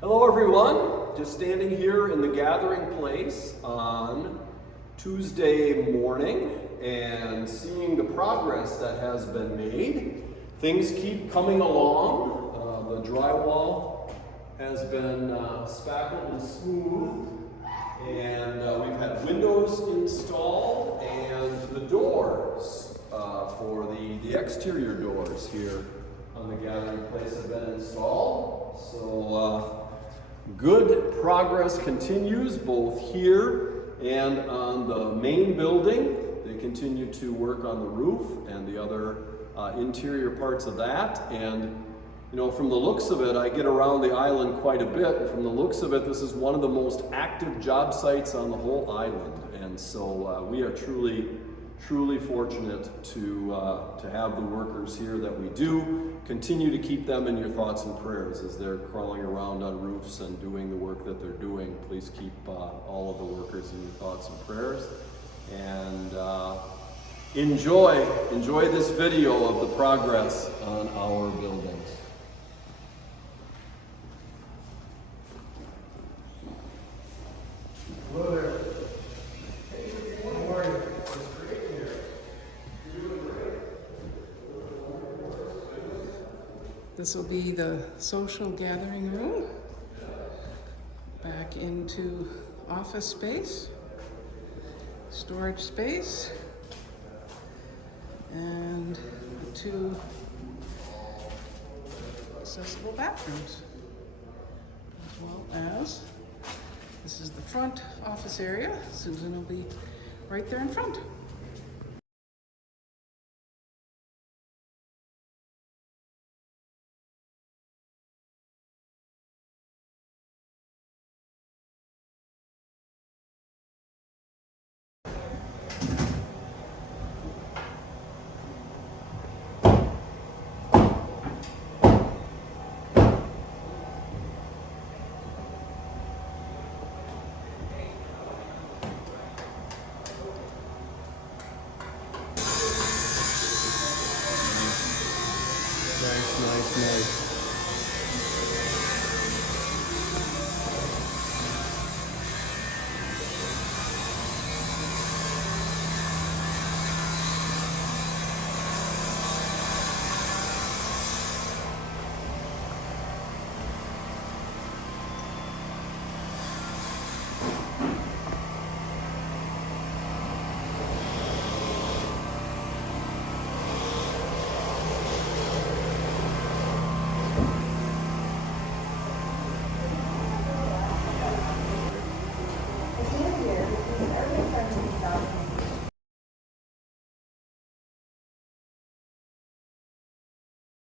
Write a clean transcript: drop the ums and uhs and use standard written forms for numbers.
Hello everyone, just standing here in the gathering place on Tuesday morning and seeing the progress that has been made. Things keep coming along. The drywall has been spackled and smooth, and we've had windows installed, and the doors for the exterior doors here on the gathering place have been installed. So good progress continues both here and on the main building. They continue to work on the roof and the other interior parts of that. And you know, from the looks of it, I get around the island quite a bit, and from the looks of it, this is one of the most active job sites on the whole island. And so we are truly fortunate to have the workers here that we do. Continue to keep them in your thoughts and prayers as they're crawling around on roofs and doing the work that they're doing. Please keep all of the workers in your thoughts and prayers. And enjoy this video of the progress on our buildings. Hello there. How are you? This will be the social gathering room, back into office space, storage space, and 2 accessible bathrooms, as well as this is the front office area. Susan will be right there in front. Nice.